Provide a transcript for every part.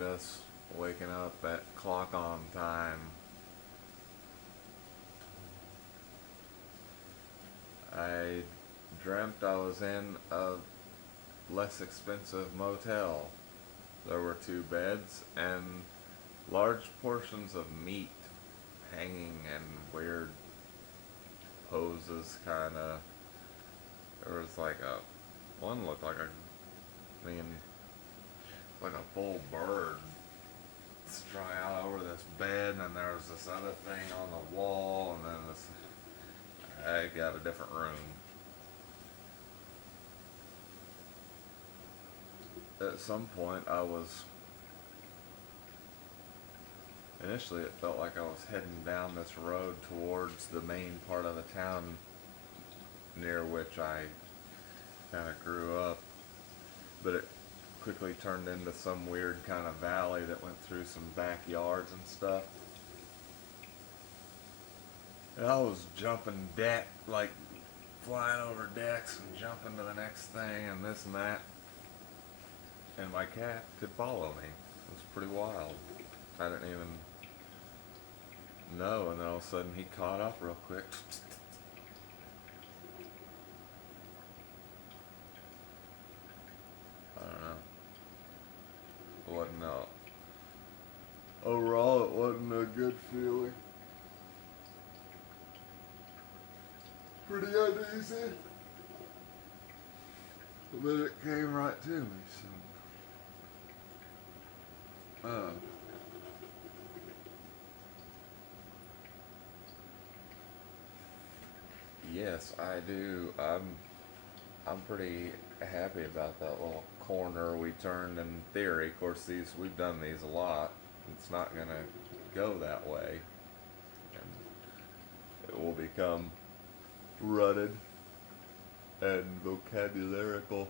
at us waking up at clock on time. I dreamt I was in a less expensive motel. There were two beds and large portions of meat hanging in weird poses, kinda. There was like one looked like like a full bird strung out over this bed, and there was this other thing on the wall, and then this. I got a different room. At some point, initially it felt like I was heading down this road towards the main part of the town near which I kind of grew up, but it quickly turned into some weird kind of valley that went through some backyards and stuff. And I was jumping like flying over decks and jumping to the next thing and this and that. And my cat could follow me. It was pretty wild. I didn't even know, and then all of a sudden he caught up real quick. I don't know. It wasn't overall it wasn't a good feeling. Pretty uneasy. But it came right to me, so yes, I do. I'm pretty happy about that little corner we turned in theory. Of course, we've done these a lot. It's not gonna go that way, and it will become rutted and vocabularical.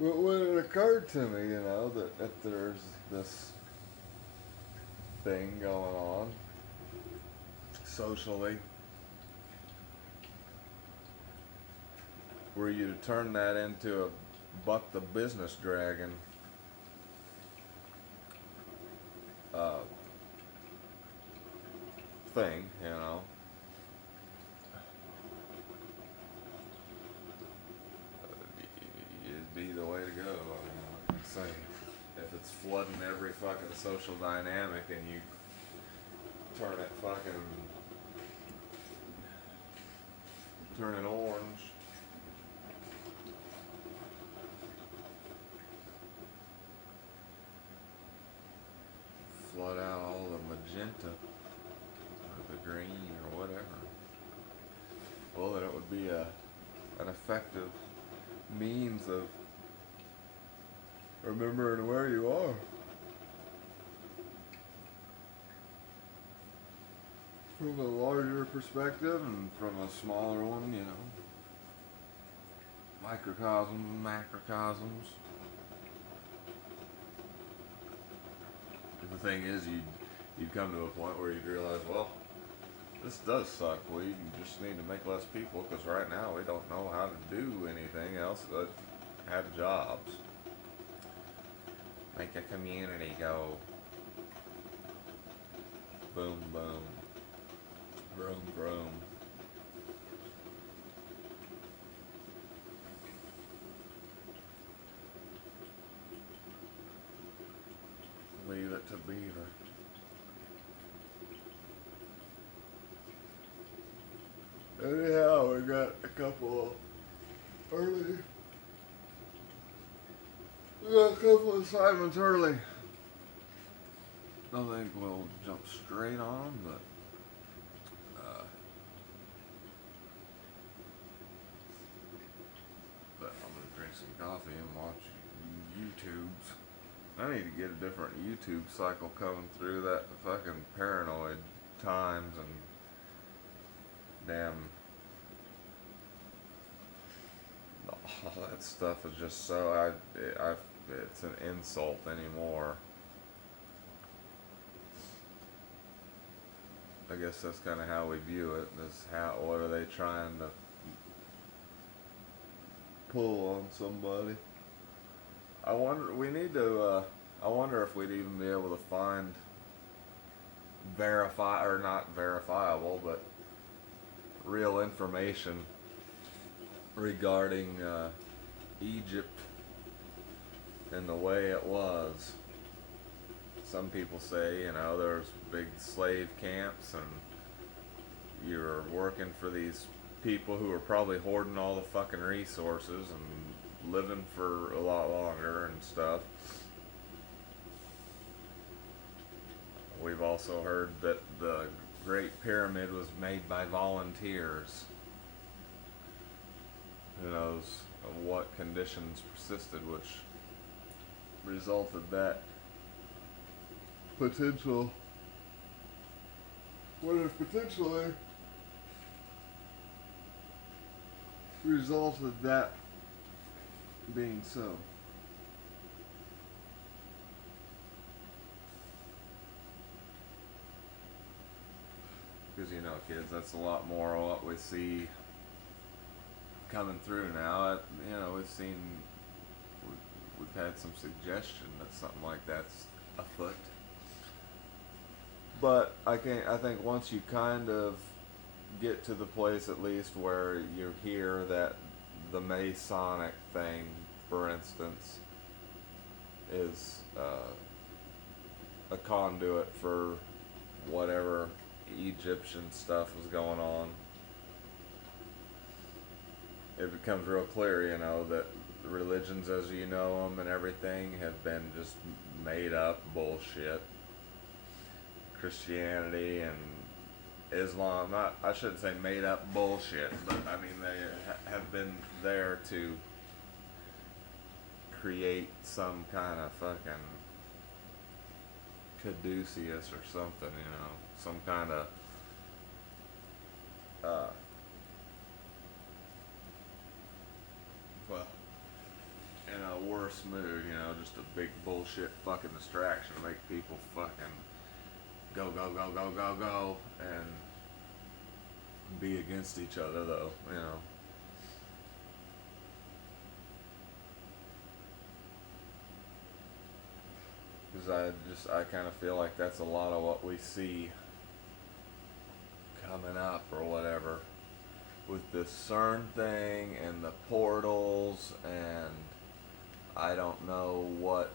But when it occurred to me, that if there's this thing going on socially, were you to turn that into a Buck the Business Dragon uh, thing, it'd be the way to go. I can say, if it's flooding every fucking social dynamic and you turn it orange. Flood out all the magenta or the green or whatever. Well, then it would be an effective means of remembering where you are. From a larger perspective and from a smaller one, microcosms, macrocosms. The thing is, you'd come to a point where you'd realize, well, this does suck. We just need to make less people because right now we don't know how to do anything else but have jobs. Make a community go boom, boom, broom, broom. Leave it to Beaver. Anyhow, we got a couple early. We got a couple assignments early. I think we'll jump straight on, but I'm gonna drink some coffee and watch YouTubes. I need to get a different YouTube cycle coming through that fucking paranoid times and damn all that stuff is just so it's an insult anymore. I guess that's kind of how we view it. Is what are they trying to pull on somebody. I wonder. We need to. I wonder if we'd even be able to find verify or not verifiable, but real information regarding Egypt and the way it was. Some people say, there's big slave camps and you're working for these people who are probably hoarding all the fucking resources and living for a lot longer and stuff. We've also heard that the Great Pyramid was made by volunteers. Who knows what conditions persisted, which resulted that potentially resulted that being so. Because kids, that's a lot more of what we see coming through now. We've had some suggestion that something like that's afoot. But I think once you kind of get to the place at least where you hear that the Masonic thing, for instance, is a conduit for whatever Egyptian stuff was going on, it becomes real clear, that religions as you know them and everything have been just made up bullshit. Christianity and Islam, I shouldn't say made up bullshit, but I mean they have been there to create some kind of fucking caduceus or something, some kind of well, in a worse mood, just a big bullshit fucking distraction to make people fucking go, go, go, go, go, go, and be against each other, though, Because I kind of feel like that's a lot of what we see coming up or whatever with this CERN thing and the portals, and I don't know what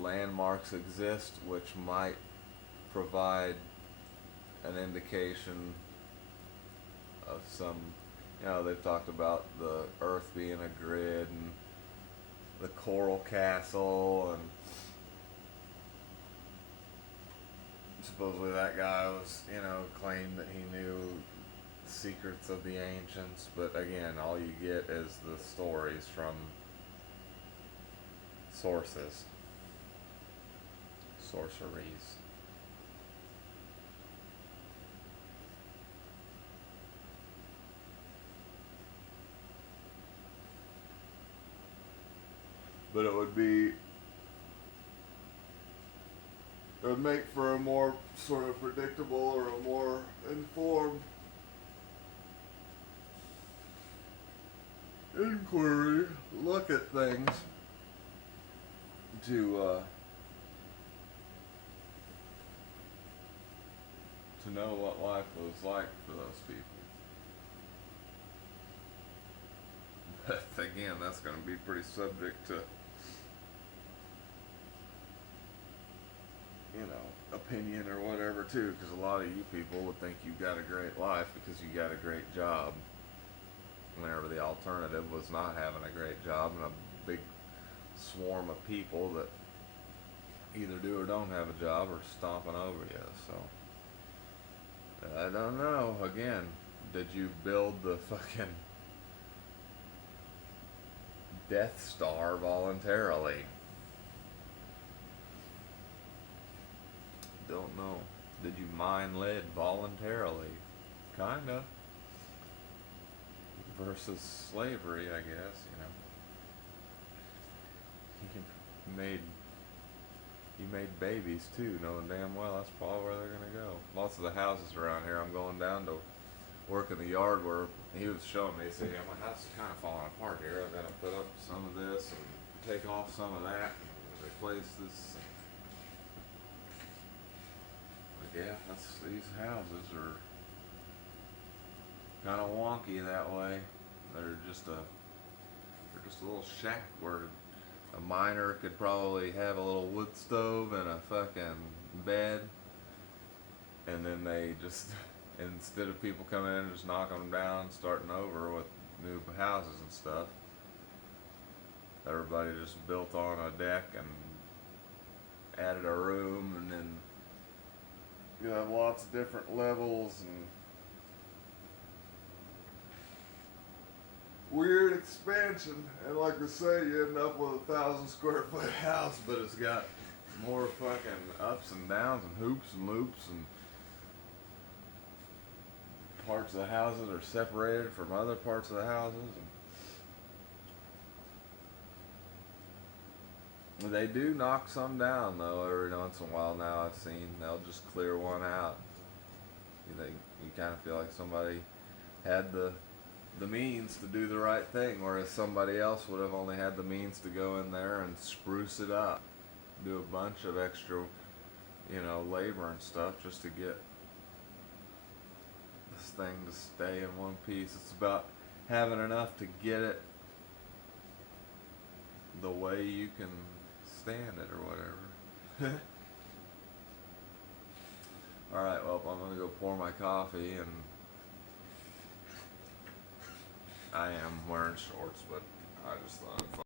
landmarks exist which might provide an indication of some, they've talked about the Earth being a grid and the Coral Castle, and supposedly that guy was, claimed that he knew the secrets of the ancients, but again, all you get is the stories from sources. Sorceries. But it would make for a more sort of predictable or a more informed inquiry, look at things to know what life was like for those people. But again, that's going to be pretty subject to, opinion or whatever too, because a lot of you people would think you got a great life because you got a great job, whenever the alternative was not having a great job and a big swarm of people that either do or don't have a job or stomping over you. So I don't know. Again, did you build the fucking Death Star voluntarily? Don't know. Did you mine lead voluntarily? Kinda. Versus slavery, I guess, You made babies too, knowing damn well that's probably where they're gonna go. Lots of the houses around here, I'm going down to working the yard where he was showing me. He said, "Yeah, my house is kind of falling apart here. I've got to put up some of this and take off some of that and replace this." Like, yeah, these houses are kind of wonky that way. They're just a little shack where a miner could probably have a little wood stove and a fucking bed, and then they just instead of people coming in and just knocking them down, starting over with new houses and stuff, everybody just built on a deck and added a room, and then you have lots of different levels and weird expansion. And like I say, you end up with 1,000 square foot house, but it's got more fucking ups and downs and hoops and loops, and parts of the houses are separated from other parts of the houses. And they do knock some down though every once in a while. Now I've seen they'll just clear one out. You kind of feel like somebody had the means to do the right thing, whereas somebody else would have only had the means to go in there and spruce it up, do a bunch of extra, labor and stuff just to get this thing to stay in one piece. It's about having enough to get it the way you can stand it or whatever. Alright, well, I'm gonna go pour my coffee, and I am wearing shorts, but I just thought I'd